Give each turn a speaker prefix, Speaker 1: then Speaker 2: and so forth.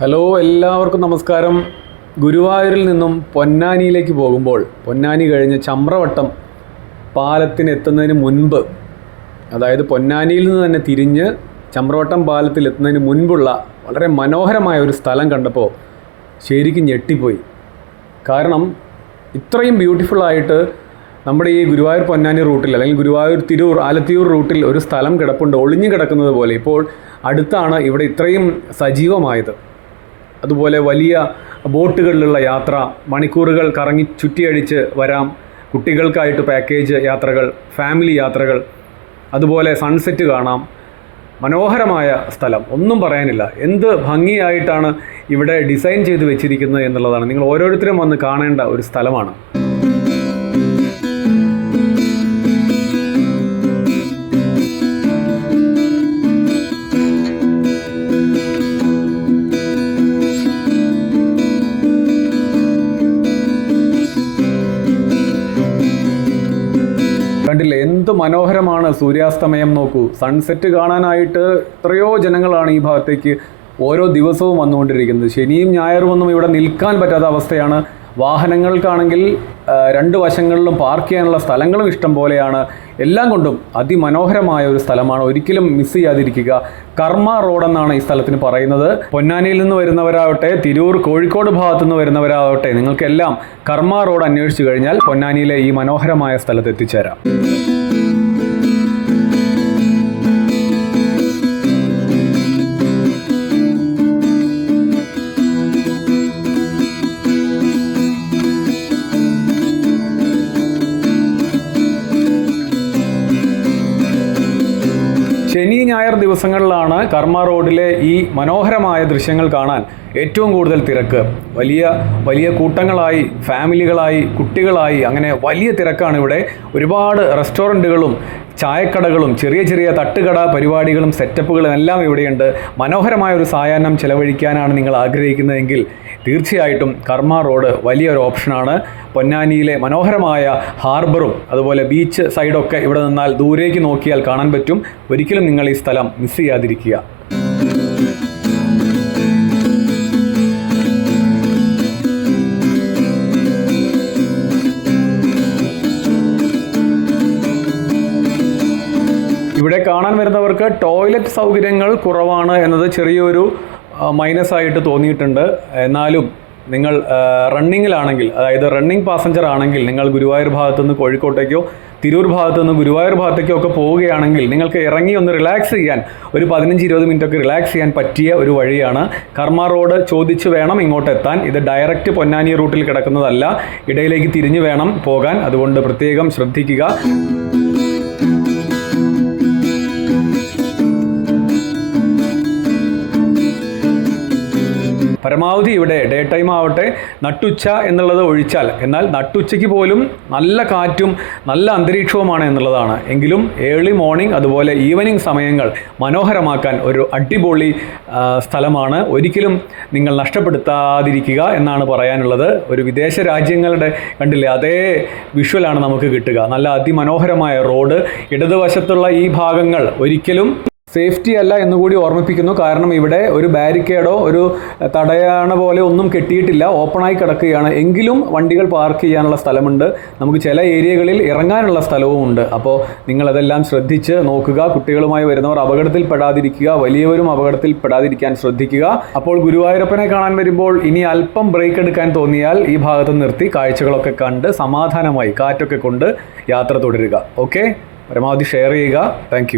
Speaker 1: Hello എല്ലാവർക്കും നമസ്കാരം. ഗുരുവായൂരിൽ നിന്നും പൊന്നാനിയിലേക്ക് പോകുമ്പോൾ പൊന്നാനി കഴിഞ്ഞ് ചമ്രവട്ടം പാലത്തിനെത്തുന്നതിന് മുൻപ് അതായത് പൊന്നാനിയിൽ നിന്ന് തന്നെ തിരിഞ്ഞ് ചമ്രവട്ടം പാലത്തിൽ എത്തുന്നതിന് മുൻപുള്ള വളരെ മനോഹരമായ ഒരു സ്ഥലം കണ്ടപ്പോൾ ശരിക്കും ഞെട്ടിപ്പോയി. കാരണം ഇത്രയും ബ്യൂട്ടിഫുള്ളായിട്ട് നമ്മുടെ ഈ ഗുരുവായൂർ പൊന്നാനി റൂട്ടിൽ അല്ലെങ്കിൽ ഗുരുവായൂർ തിരൂർ ആലത്തിയൂർ റൂട്ടിൽ ഒരു സ്ഥലം കിടപ്പുണ്ട് ഒളിഞ്ഞു കിടക്കുന്നത് പോലെ ഇപ്പോൾ അടുത്താണ് ഇവിടെ ഇത്രയും സജീവമായത്. അതുപോലെ വലിയ ബോട്ടുകളിലുള്ള യാത്ര മണിക്കൂറുകൾ കറങ്ങി ചുറ്റിയടിച്ച് വരാം കുട്ടികൾക്കായിട്ട് പാക്കേജ് യാത്രകൾ ഫാമിലി യാത്രകൾ അതുപോലെ സൺസെറ്റ് കാണാം. മനോഹരമായ സ്ഥലം. ഒന്നും പറയാനില്ല. എന്ത് ഭംഗിയായിട്ടാണ് ഇവിടെ ഡിസൈൻ ചെയ്ത് വെച്ചിരിക്കുന്നത് എന്നുള്ളതാണ്. നിങ്ങൾ ഓരോരുത്തരും വന്ന് കാണേണ്ട ഒരു സ്ഥലമാണ്. കണ്ടില്ലേ? എന്ത് മനോഹരമാണ് സൂര്യാസ്തമയം നോക്കൂ. സൺസെറ്റ് കാണാനായിട്ട് എത്രയോ ജനങ്ങളാണ് ഈ ഭാഗത്തേക്ക് ഓരോ ദിവസവും വന്നുകൊണ്ടിരിക്കുന്നത്. ശനിയും ഞായറും ഒന്നും ഇവിടെ നിൽക്കാൻ പറ്റാത്ത അവസ്ഥയാണ്. വാഹനങ്ങൾക്കാണെങ്കിൽ രണ്ട് വശങ്ങളിലും പാർക്ക് ചെയ്യാനുള്ള സ്ഥലങ്ങളും ഇഷ്ടം പോലെയാണ്. എല്ലാം കൊണ്ടും അതിമനോഹരമായ ഒരു സ്ഥലമാണ്. ഒരിക്കലും മിസ് ചെയ്യാതിരിക്കുക. കർമ്മ റോഡ് എന്നാണ് ഈ സ്ഥലത്തിന് പറയുന്നത്. പൊന്നാനിയിൽ നിന്ന് വരുന്നവരാവട്ടെ തിരൂർ കോഴിക്കോട് ഭാഗത്തു നിന്ന് വരുന്നവരാവട്ടെ നിങ്ങൾക്കെല്ലാം കർമ്മ റോഡ് അന്വേഷിച്ചു കഴിഞ്ഞാൽ പൊന്നാനിയിലെ ഈ മനോഹരമായ സ്ഥലത്ത് എത്തിച്ചേരാം. ഞായർ ദിവസങ്ങളിലാണ് കർമ്മ റോഡിലെ ഈ മനോഹരമായ ദൃശ്യങ്ങൾ കാണാൻ ഏറ്റവും കൂടുതൽ തിരക്ക്. വലിയ വലിയ കൂട്ടങ്ങളായി ഫാമിലികളായി കുട്ടികളായി അങ്ങനെ വലിയ തിരക്കാണ് ഇവിടെ. ഒരുപാട് റെസ്റ്റോറന്റുകളും ചായക്കടകളും ചെറിയ ചെറിയ തട്ടുകട പരിപാടികളും സെറ്റപ്പുകളും എല്ലാം ഇവിടെയുണ്ട്. മനോഹരമായ ഒരു സായാഹ്നം ചെലവഴിക്കാനാണ് നിങ്ങൾ ആഗ്രഹിക്കുന്നതെങ്കിൽ തീർച്ചയായിട്ടും കർമ്മ റോഡ് വലിയൊരു ഓപ്ഷനാണ്. പൊന്നാനിയിലെ മനോഹരമായ ഹാർബറും അതുപോലെ ബീച്ച് സൈഡൊക്കെ ഇവിടെ നിന്നാൽ ദൂരേക്ക് നോക്കിയാൽ കാണാൻ പറ്റും. ഒരിക്കലും നിങ്ങൾ ഈ സ്ഥലം മിസ് ചെയ്യാതിരിക്കുക. ഇവിടെ കാണാൻ വരുന്നവർക്ക് ടോയ്ലറ്റ് സൗകര്യങ്ങൾ കുറവാണ് എന്നത് ചെറിയൊരു മൈനസ് ആയിട്ട് തോന്നിയിട്ടുണ്ട്. എന്നാലും നിങ്ങൾ റണ്ണിങ്ങിലാണെങ്കിൽ അതായത് റണ്ണിങ് പാസഞ്ചർ ആണെങ്കിൽ നിങ്ങൾ ഗുരുവായൂർ ഭാഗത്തുനിന്ന് കോഴിക്കോട്ടേക്കോ തിരൂർ ഭാഗത്തുനിന്ന് ഗുരുവായൂർ ഭാഗത്തേക്കോ ഒക്കെ പോവുകയാണെങ്കിൽ നിങ്ങൾക്ക് ഇറങ്ങി ഒന്ന് റിലാക്സ് ചെയ്യാൻ ഒരു പതിനഞ്ച് ഇരുപത് മിനിറ്റ് ഒക്കെ റിലാക്സ് ചെയ്യാൻ പറ്റിയ ഒരു വഴിയാണ്. കർമ്മ റോഡ് ചോദിച്ച് വേണം ഇങ്ങോട്ട് എത്താൻ. ഇത് ഡയറക്റ്റ് പൊന്നാനി റൂട്ടിൽ കിടക്കുന്നതല്ല. ഇടയിലേക്ക് തിരിഞ്ഞു വേണം പോകാൻ. അതുകൊണ്ട് പ്രത്യേകം ശ്രദ്ധിക്കുക. പരമാവധി ഇവിടെ ഡേ ടൈം ആവട്ടെ നട്ടുച്ച എന്നുള്ളത് ഒഴിച്ചാൽ. എന്നാൽ നട്ടുച്ചയ്ക്ക് പോലും നല്ല കാറ്റും നല്ല അന്തരീക്ഷവുമാണ് എന്നുള്ളതാണ്. എങ്കിലും ഏർലി മോർണിംഗ് അതുപോലെ ഈവനിങ് സമയങ്ങൾ മനോഹരമാക്കാൻ ഒരു അടിപൊളി സ്ഥലമാണ്. ഒരിക്കലും നിങ്ങൾ നഷ്ടപ്പെടുത്താതിരിക്കുക എന്നാണ് പറയാനുള്ളത്. ഒരു വിദേശ രാജ്യങ്ങളുടെ കണ്ടില്ലേ അതേ വിഷ്വലാണ് നമുക്ക് കിട്ടുക. നല്ല അതിമനോഹരമായ റോഡ് ഇടതുവശത്തുള്ള ഈ ഭാഗങ്ങൾ ഒരിക്കലും സേഫ്റ്റി അല്ല എന്നുകൂടി ഓർമ്മിപ്പിക്കുന്നു. കാരണം ഇവിടെ ഒരു ബാരിക്കേഡോ ഒരു തടയണ പോലെ ഒന്നും കെട്ടിയിട്ടില്ല. ഓപ്പണായി കിടക്കുകയാണ്. എങ്കിലും വണ്ടികൾ പാർക്ക് ചെയ്യാനുള്ള സ്ഥലമുണ്ട്. നമുക്ക് ചില ഏരിയകളിൽ ഇറങ്ങാനുള്ള സ്ഥലവും ഉണ്ട്. അപ്പോൾ നിങ്ങളതെല്ലാം ശ്രദ്ധിച്ച് നോക്കുക. കുട്ടികളുമായി വരുന്നവർ അപകടത്തിൽ പെടാതിരിക്കുക വലിയവരും അപകടത്തിൽ പെടാതിരിക്കാൻ ശ്രദ്ധിക്കുക. അപ്പോൾ ഗുരുവായൂരപ്പനെ കാണാൻ വരുമ്പോൾ ഇനി അല്പം ബ്രേക്ക് എടുക്കാൻ തോന്നിയാൽ ഈ ഭാഗത്ത് നിർത്തി കാഴ്ചകളൊക്കെ കണ്ട് സമാധാനമായി കാറ്റൊക്കെ കൊണ്ട് യാത്ര തുടരുക. ഓക്കെ പരമാവധി ഷെയർ ചെയ്യുക. താങ്ക്